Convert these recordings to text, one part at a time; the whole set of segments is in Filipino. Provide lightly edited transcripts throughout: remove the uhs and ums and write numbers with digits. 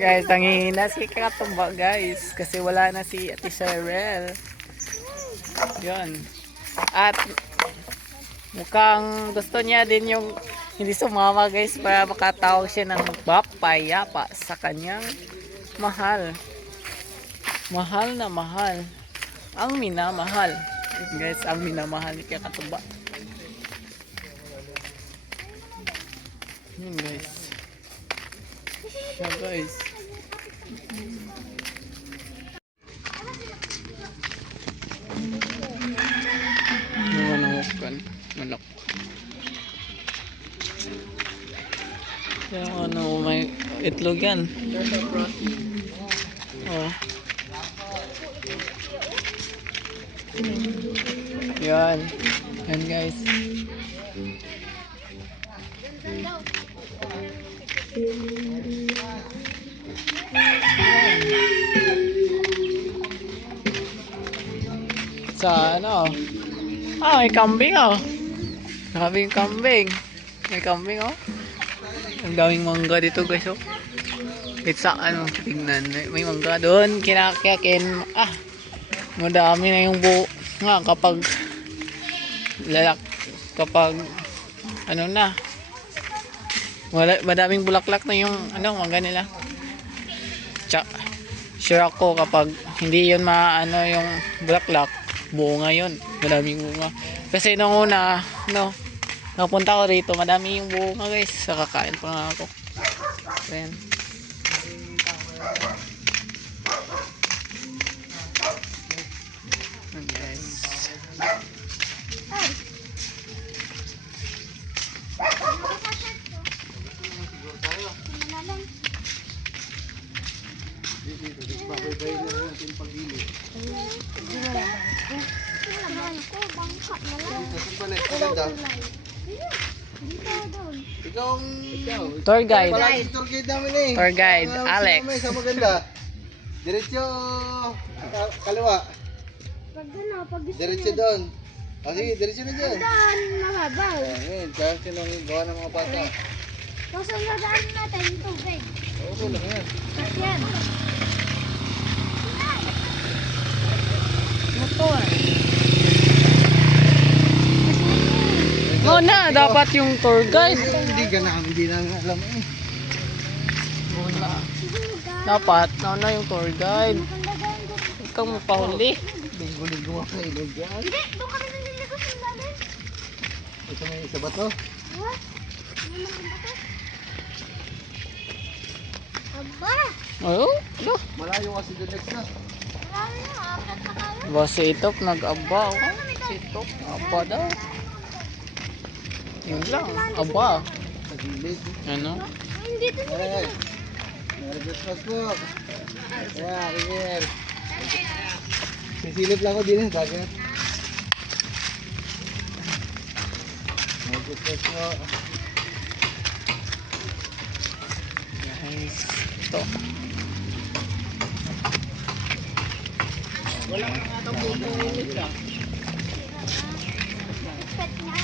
Guys, nanghihina si Katumba guys. Kasi wala na si Ate Cheryl. Yun. At mukhang gusto niya din yung hindi sumama guys para makatawag siya ng papayapa sa kanyang mahal. Mahal na mahal. Ang minamahal. Guys, ang minamahal ni Katumba. Yun guys. Siya guys. Manok. Yung ano, may itlog yan. Oh. Yan. Yan guys. Sa ano? Ah, may kambing oh. Maraming kambing. May kambing oh. Ang daming mangga dito guys oh. It's sa ano, tingnan. May mangga doon. Kinakayakin. Ah, madami na yung buo. Nga kapag kapag ano na. Madaming bulaklak na yung ano, mangga nila. Sure ako kapag hindi yun maano yung bulaklak, buo nga yun. Madaming bunga. Kasi nung una, no, napunta ko rito, madami yung bunga guys. So, kakain pa nga ako. Ayan. Guys. Tour guide. Tour guide, Alex. Sa maganda. Diretso kaliwa. Diretso doon. Sige, diretso na dyan. Daan, mababaw. Ayan, kaya sinong gawa ng mga bata. Kasunodaan natin yung tubig. Okay lang yan. Yan. Motor. Na dapat yung tour guide. Hindi namin alam eh. Muna. Dapat na yung tour guide. Ikaw mapahuli. Linggo-linggo mga ilog yan. Hindi, doon kami naliligo sa lalim. Ito may isa ba to? What? Ano naman ba to? Aba! Oh, ano? Malayo kasi the next na. Marami na, apat na kayo. Ba si Itop nag-aba. Oh. Si Itop, aba daw. Yun lang, aba. Sa gilid. Ano? Ay, dito na. Ay, Merry Christmas po. Ayan, River. Sisilip lang ko din eh, dagat. Merry Christmas po. Guys, ito. Wala nga itong buto ulit ah. Pet niya.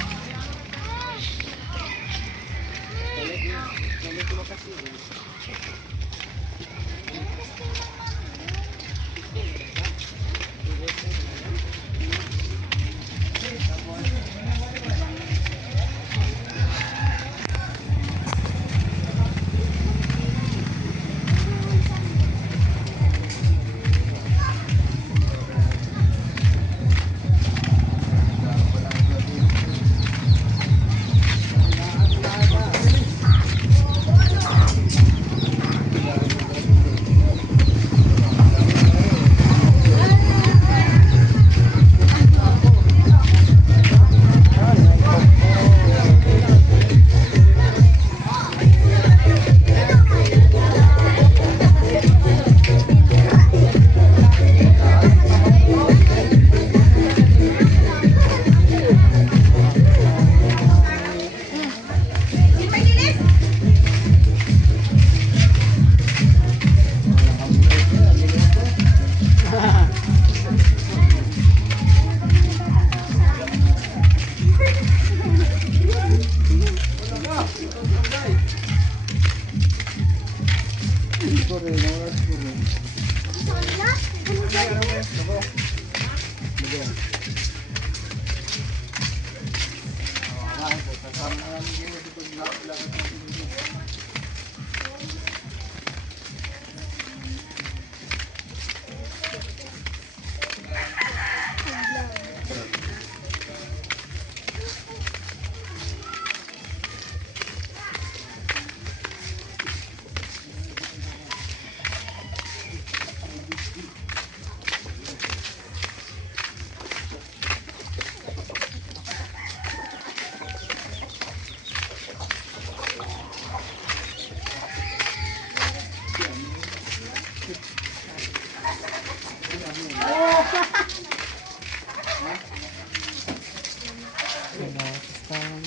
Bigyan. Ay, kasama na namin yun. Ito lakad ng pinili.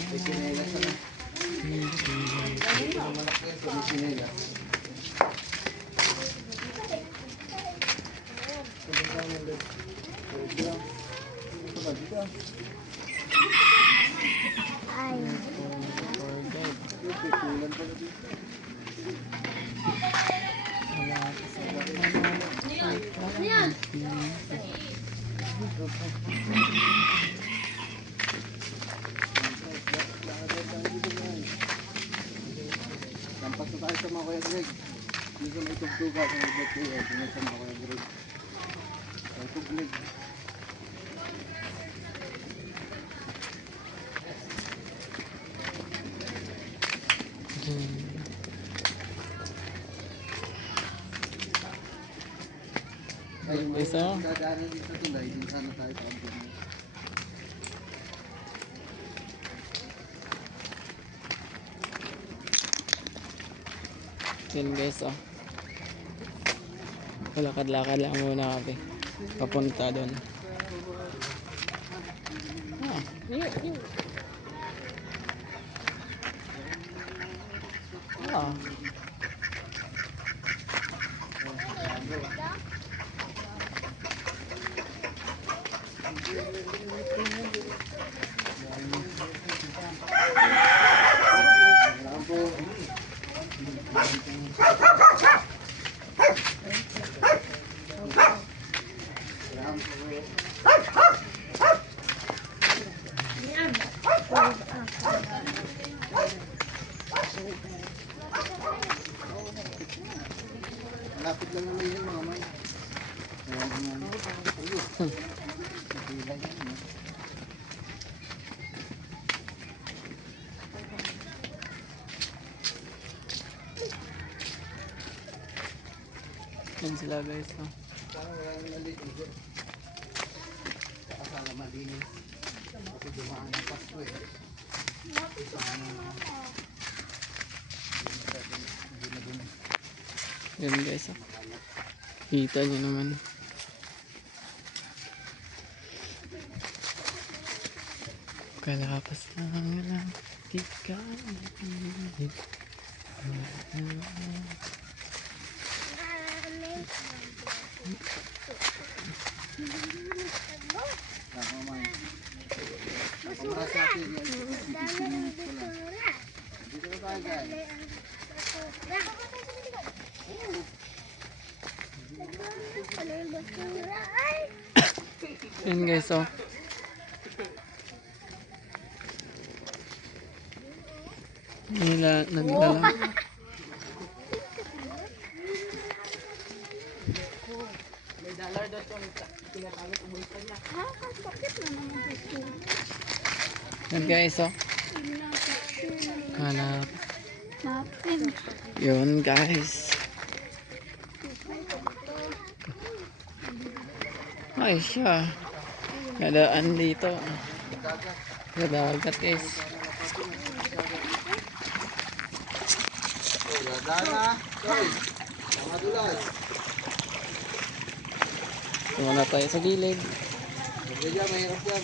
May sinelas na. Ito naman ako yun. May sinelas. Ay. Lampas na tayo sa mga Kuya Greg. Dito may tugtuga sa mga birthday. Dito sa mga Kuya Greg. May tuglig. Ay, may Isa? dadaanan dito tulay. Din sana tayo sa kampung. Yun guys, oh. Lakad-lakad lang muna kami. Papunta doon. Ah, ah. Kailangan po. Malapit lang naman yun mga man. Yan sila guys, oh. Para malinis. Kasi dumaan ng Pasko eh. Yan guys, oh. Kita nyo naman. Kalapas lang ikaw. Tama man. Para sa atin yan. Dami ng basura. Dito na tayo guys. Ano yung basura? Ay! Yan guys, oh. Naglalang. May dollar daw ito. Pinatawag ko bulsa niya. Ha? Bakit na naman basura? Yan guys, oh. Hanap. Napin. Yun guys. Ay siya. Nadaan dito. Sa dagat guys. Dadaan na. Guys. Mga dulas. Tumuna tayo sa gilid. Huwag dyan, mahirap yan.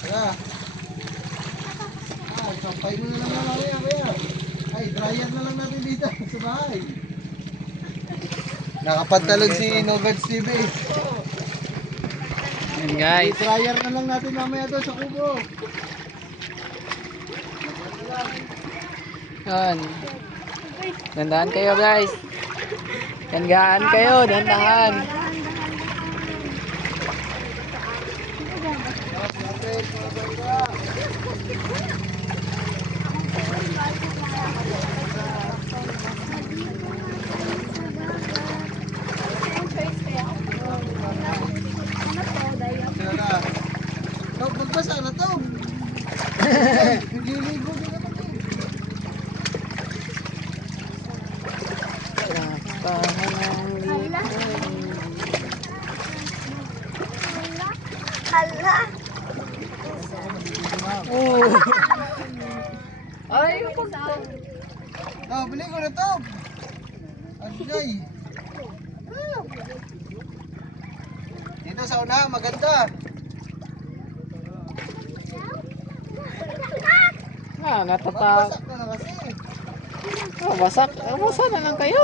Tara. Sampay mo na lang mamaya, kuya. Ay, dryer na lang natin dito sa bahay. Nakapantalon si Nogads TV. Yan guys. Dryer na lang natin mamaya doon sa kubo. Yan. Dandahan kayo guys. Dandahan kayo, dandahan. Tob, magbasa na Tob. Nagliligo din naman eh. Hala. Oh. Ay, Tob, ligo na Tob. Ajay. Dito sa una, maganda. natata. Magbasak ka na kasi. Oh, basak. Basa na lang kayo.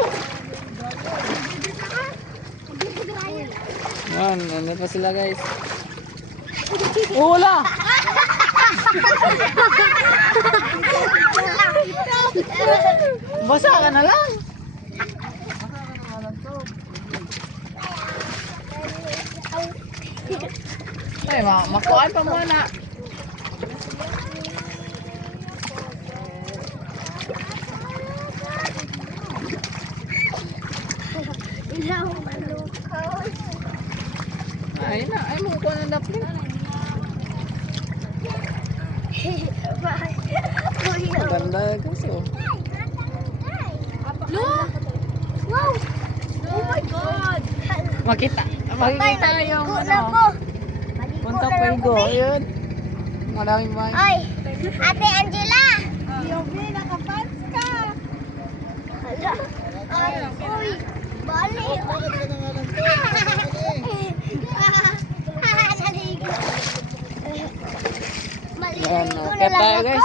Yan, nandun pa sila guys. Oh, wala! Basa ka na lang. Ay, makuhaan pa muna. Ay na, ay mo ko na dapin. Ganda kasi oh. Look! Wow! Oh my God! Makita yung Maligo na ano. po. Maligo Punta na pa lang po. yun. Maraming bahay. Ay! Ate Angela! Yobi, nakapants ka. Hala! Ay! Uy! Bali! Bakit ka na nga lang Tob? Naligo! Yan, Maligo okay na lang tayo, ako! guys.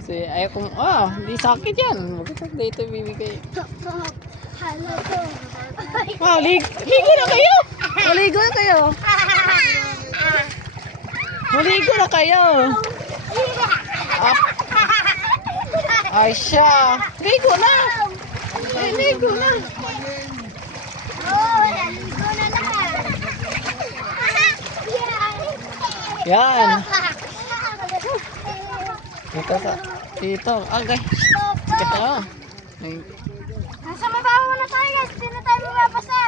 Kasi ayaw kong, hindi sakit yan. Magkasap dito bibigay. Hala ko! Ligo na kayo! Maligo na kayo! Maligo na kayo! Ah, ay siya! Ligo na! Ay, ligo na! Oh, naligo na lang! Yan! Dito sa, dito. Okay. Ito. Ay, Nasa mabaho na tayo guys, hindi na tayo mababasa.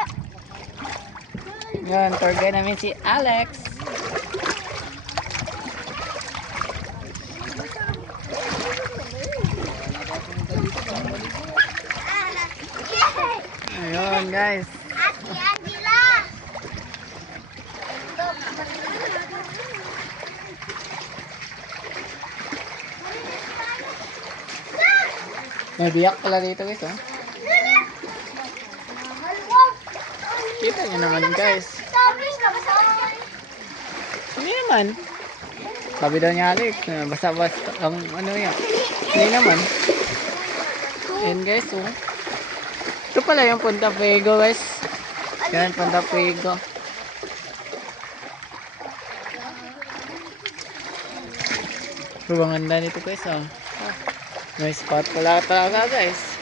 yan, tour guide namin si Alex. Ayun guys. Ate Angela! May biyak pala dito guys oh. Kita nyo naman guys. Sabis na basa ako. Hindi naman. Sabi daw niya Alex, basta-basta ang ano yan. Hindi naman. Ayan guys oh. Ito pala yung Punta Fuego guys. Yan, Punta Fuego. Pero ang ganda nito guys oh. May spot pala talaga guys.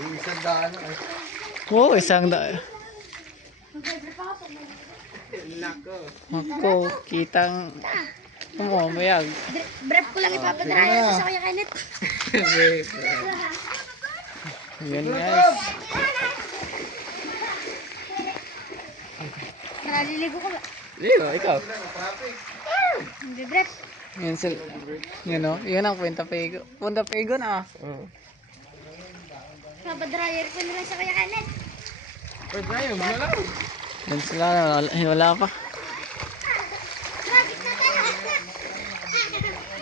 Yung isang daan ay. Oo, isang daan. Ako, kitang umayag. Brief ko lang ipapadrayan sa kaya kainit. Yan guys. Naliligo ko ba? Ligo, ikaw. Hindi brief. Yan sila. Yan o, yun ang Punta Fuego. Punta Fuego na. Papadrayan ko nila sa kaya kainit. Yan sila, wala pa.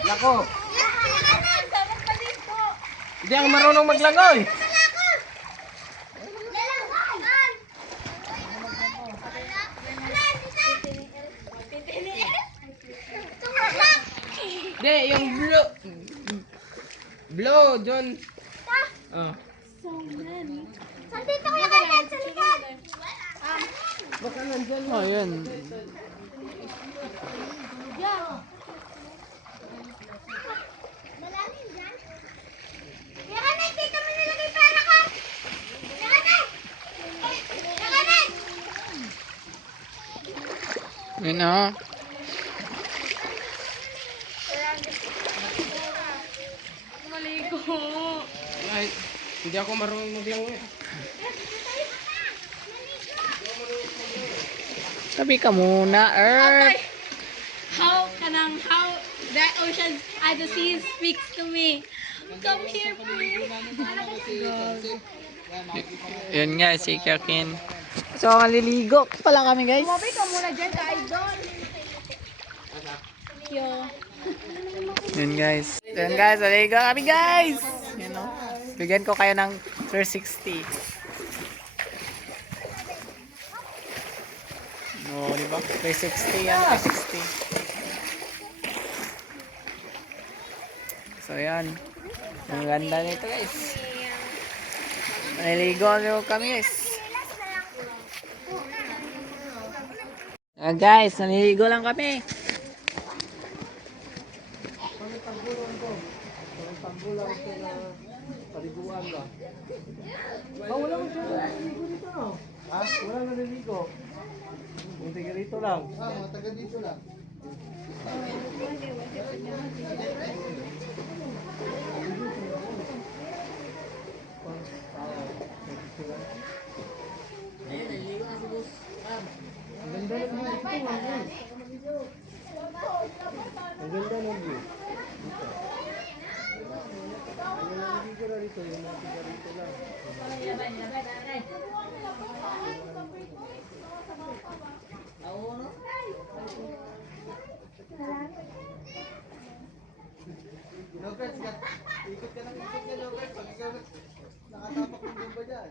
Nako. Hindi ako marunong maglangoy. Hindi, yung blue. Blue, John. Oh. Sandito kaya kainit sa likod. Oh, yun. Yun o. Maligo. Ay, hindi ako marunong maglangoy. Tabi ka muna, Earth. How the ocean, the sea speaks to me. Come here, please. Yun nga, si Kakin. So, maliligo pala kami, guys. Kumapit ka muna dyan ka, idol. Yo. Yun, guys. Yun, guys. Maliligo kami, guys. You know, bigyan ko kayo ng 360. No, di ba? 360 yan, 360. So, yan. Ang ganda nito, guys. Maliligo kami, guys. Guys, naliligo lang kami. Tambulan ko na paliguan ba? Wala mo siya naliligo dito, no? Ha? Wala naliligo. Yung taga dito lang. Mga taga dito lang. Ang ganda ng view dito, mga guys. Ang ganda ng view. Yung naliligo na rito, yung mga taga rito lang. Yogurt, ikot ka ng ikot ka, Yogurt. Pag ikaw nakatapak ng bomba dyan.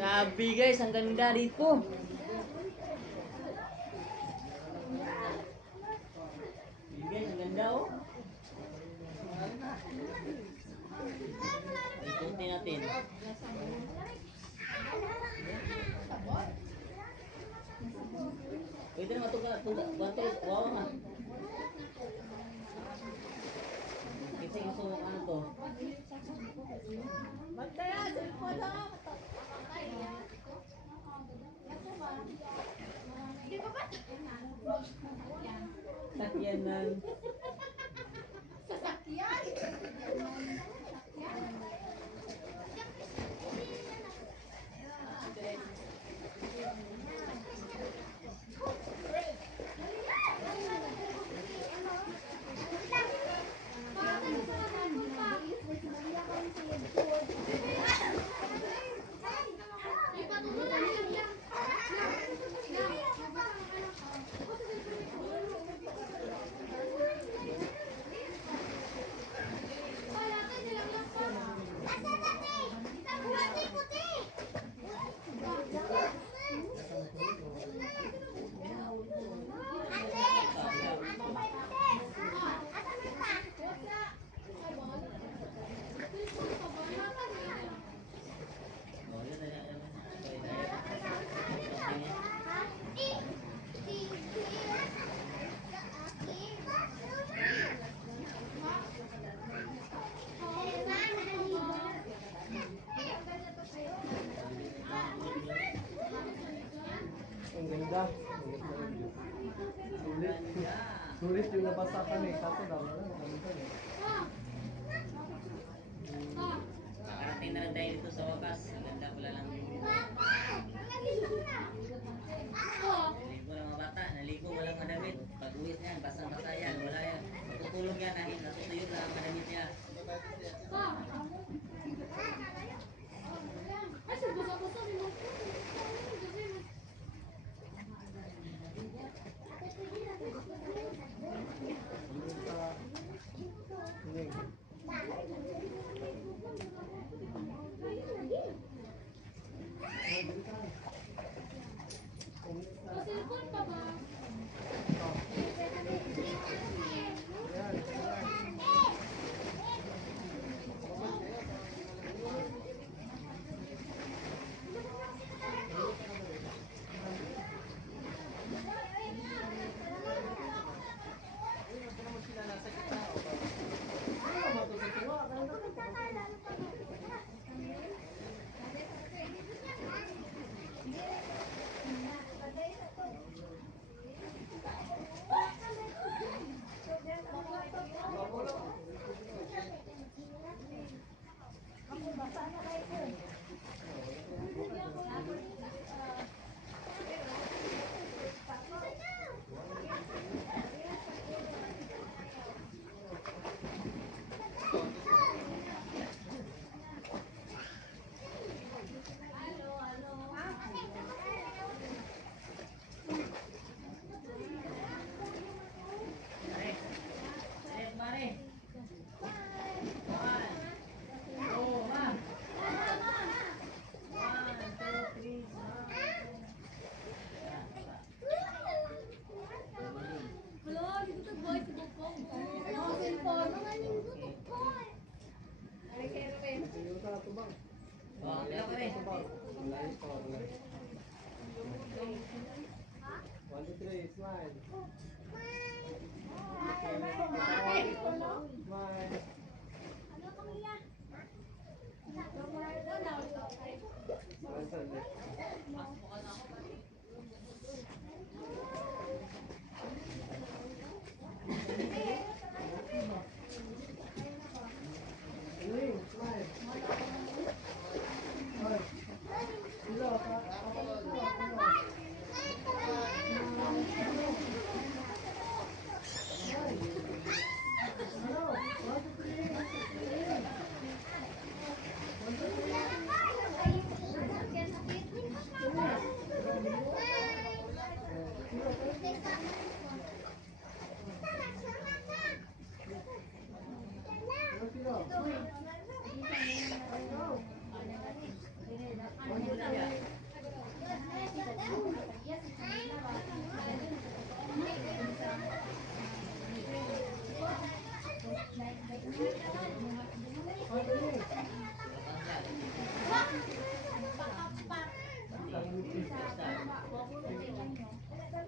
Grabe guys, ang ganda dito. Guys, ang ganda oh. Ikutin natin. Pwede na matuga, wow ha. Kita yung sumok ano to. Magkaya, cellphone ha. Sakyanan. Ang ganda. Sulit. Sulit yung nabasa kami. Kaso daw, wala. Nakarating na lang tayo dito sa wakas. Ang ganda pala lang. Naligo ng mga bata. Naligo walang madamit. Pag-uwit niyan, basang-basa yan. Wala yan. Matutulog yan. Natutuyog lang ang madamit niya. Smile.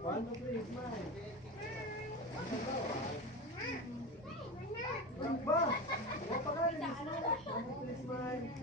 One, two, three, smile. Ba? Huwag pa ka rin, smile. One, two, three, smile.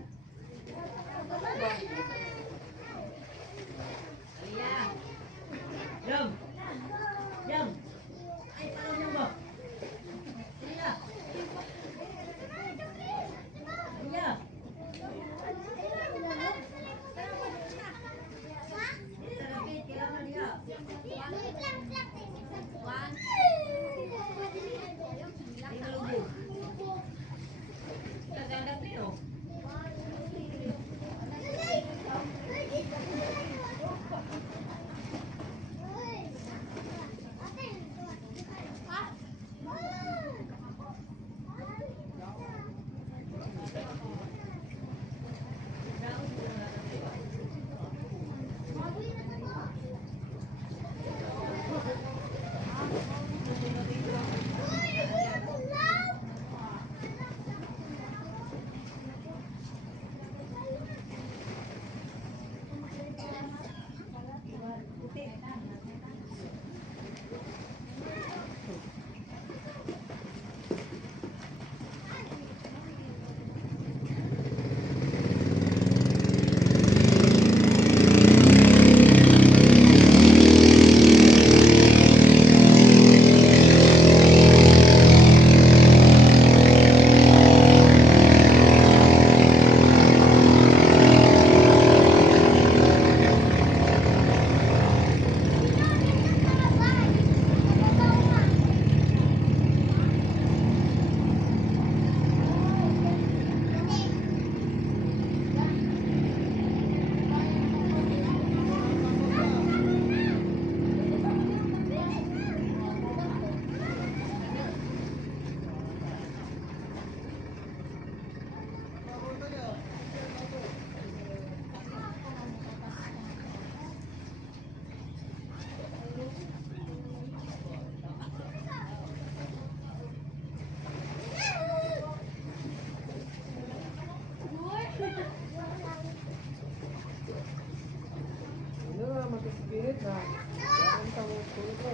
Ano na, matispirit na. Yan ang tawag ko ito.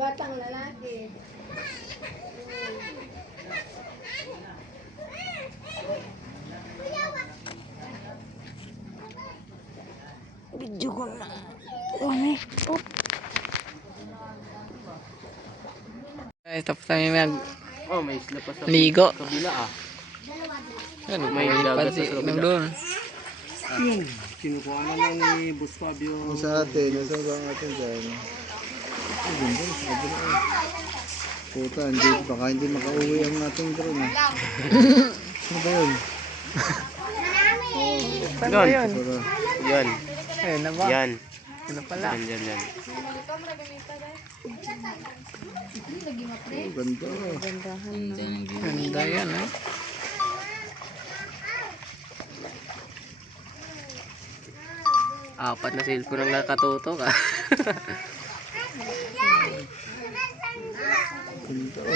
Batang lalaki. Video ko na. Umi. Guys, tapos kami Oh, may isla pa sa ligo. kabila ah. Ano, May may dagat pansi sa kabila. nandun. Yun, kinukuha naman ni Boss Fabio. Kung sa atin, nasa ba ang atin dyan? Ay, ganda, sa kabila eh. Puta, hindi, baka hindi makauwi ang ating drone ah. Ano ba yun? Saan ba yun? Para, Yan. Ayun na ba? Yan. Ano pala? Yan. oh, ganda. Ganda yan, eh. Apat na cellphone ang nakatutok ah.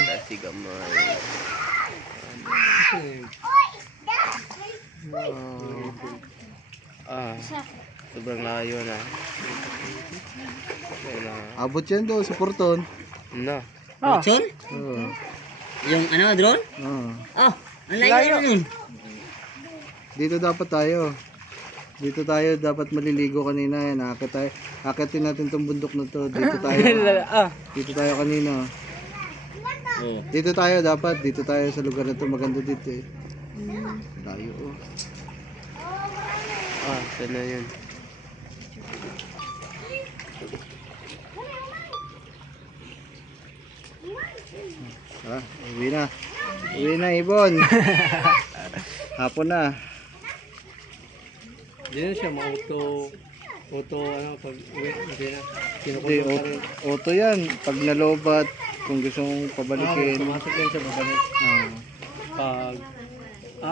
Kasi gamay. Sobrang layo na. Ayun na. Abot yan daw sa porton. No. Oh, Oo. Yung ano, drone? Oo. Oh, ang layo Layo. naman yun. Dito dapat tayo. Dito tayo dapat maliligo kanina yan. Akitin natin tong bundok na to. Dito tayo. ah. Dito tayo kanina. Oh. Dito tayo dapat. Dito tayo sa lugar na to. Maganda dito eh. Layo oh. Saan na yun? Uwi na. Uwi na Ibon. Hapon na. Hindi na siya auto ano pag uwi, hindi na. Hindi, auto yan. Pag nalobat, kung gusto mong pabalikin. Pumasok yan siya babalik. Pag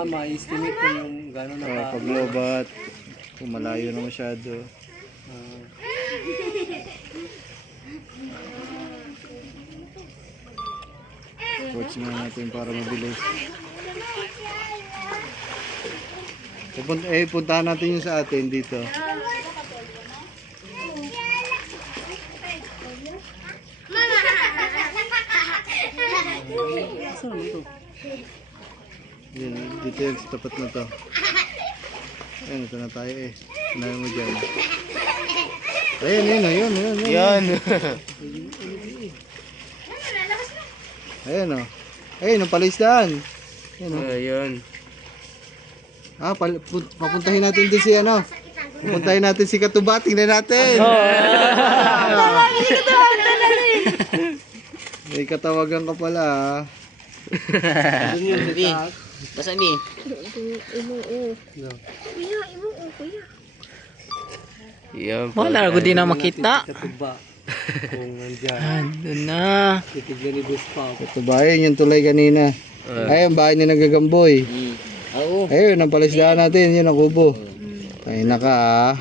ma-estimate ko yung gano'n na Pag lobat, kung malayo na masyado. Coach na natin para mabilis. Puntahan natin yung sa atin dito. Yun, dito yung sa tapat na to. Ayun, ito na tayo eh. Unahin mo dyan. Ayun. Yan. Ayun o. Ayun, ang palisdaan. Ayun o. Ayun. Papuntahin natin din si ano. Papuntahin natin si Katuba. Tingnan natin. May katawagan ka pala ah. Doon yun, sabi. Pasabi. Yan. Wala ko din na makita. katuba. Kung nandyan, Andun na. titigyan ni Boss Pao. Katuba, ayun yung tulay kanina. Ayun, bahay ni nagagamboy. Oo. Ayun, ang palisdaan natin. Yun ang kubo. Ay naka ah.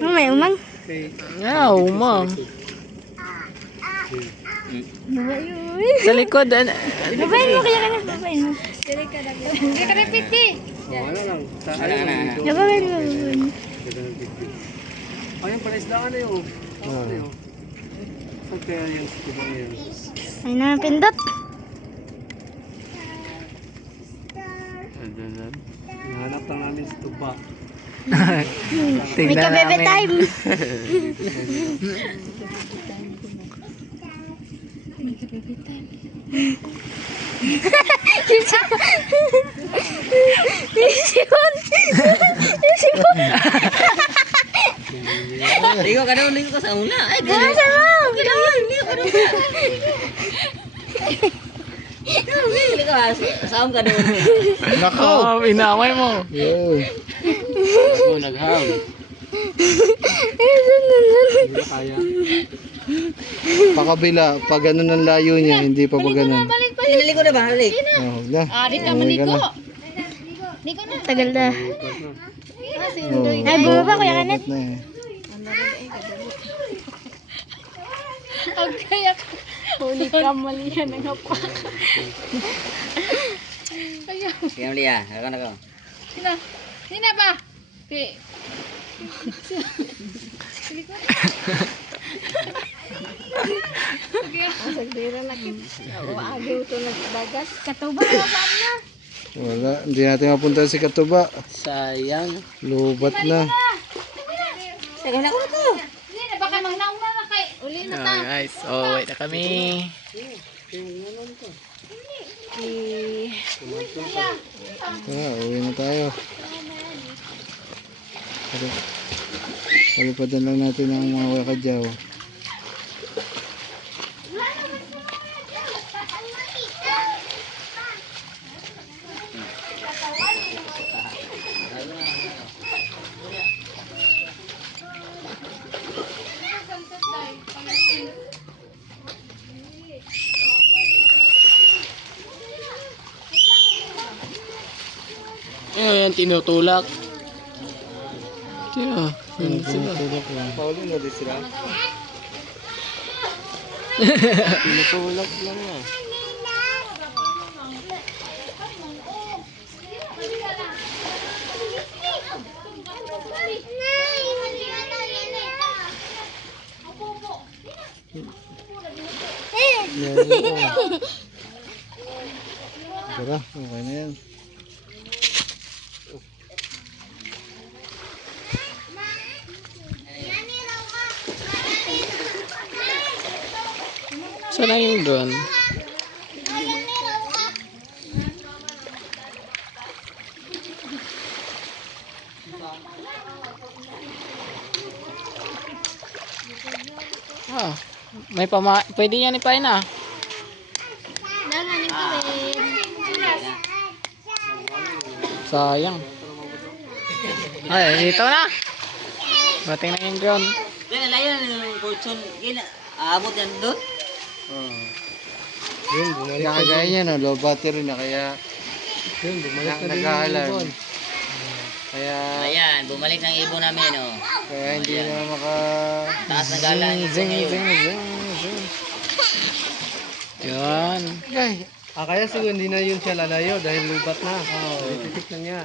Mamay, umang. Yeah, umang. Sa likod, ano? Babayin mo, kaya ka na. Babayin mo. Hindi ka repeat eh. Ano lang, sa ano lang. Babayin mo, babayin mo. Ayun pala isdaan na yun. Ano yun? Saan kaya yung tuba ngayon? Ay na, pindot. Nahanap lang namin si tuba. May Tignan kabebe namin. time. Ligo ka doon, ligo ka sa una. Ay, Ano sa mo? ligo ka doon. Ligo ka, saom ka doon. Nako. Oh, inaway mo. Yo. Ako naghaw. Hindi kaya. Pakabila, pag ganun ang layo niya, hindi pa pa ganun. Naligo na ba? Halik. Oh, na. Di ka Umuwi ka na. Tagal na. Oh, Ay, bumaba kuya ka lobat na eh. Okay, huli ka, mali yan ang hapa. Kaya mali ah. Ako na ko. Sina ba? Okay. Sagdira na kit. Agaw to nagdagas. Katuba na saan na? Wala, hindi natin mapunta si Katuba. Sayang. Lubat na. Sagay na ko na to. Hindi na, baka magnauna na kay. Uli na ta. Oh, guys. Oh, wait na kami. Kaya, uwi na tayo. Palipadan lang natin ang mga wakadyaw. Ayan, tinutulak. Tiyo, yun sila. Paulo na din sila. Tinutulak lang ah. Tara, okay na yan. Saan na yung drone? Ah, may pwede yan ipain ah. Nanganin ko rin. Sayang. Ay, dito na. Bating na yung drone. Kaya layo na yung kulson. Aabot yan doon. Yun, bumalik Kaya kagaya niya, no? Low battery na kaya Yun, bumalik na din nag-aalarm. yung ibon. Kaya, Ayan, bumalik ng ibon namin, oh. kaya hindi na maka... Taas na gala ang ibon Zing, ngayon. zing, zing, zing. Yan. Kaya siguro hindi na yun siya lalayo dahil lubat na. Titik na niya.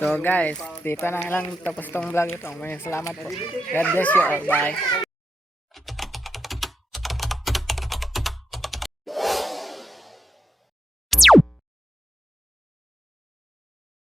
So guys, dito na lang tapos tong vlog ito. Maraming salamat po. God bless you all. Bye.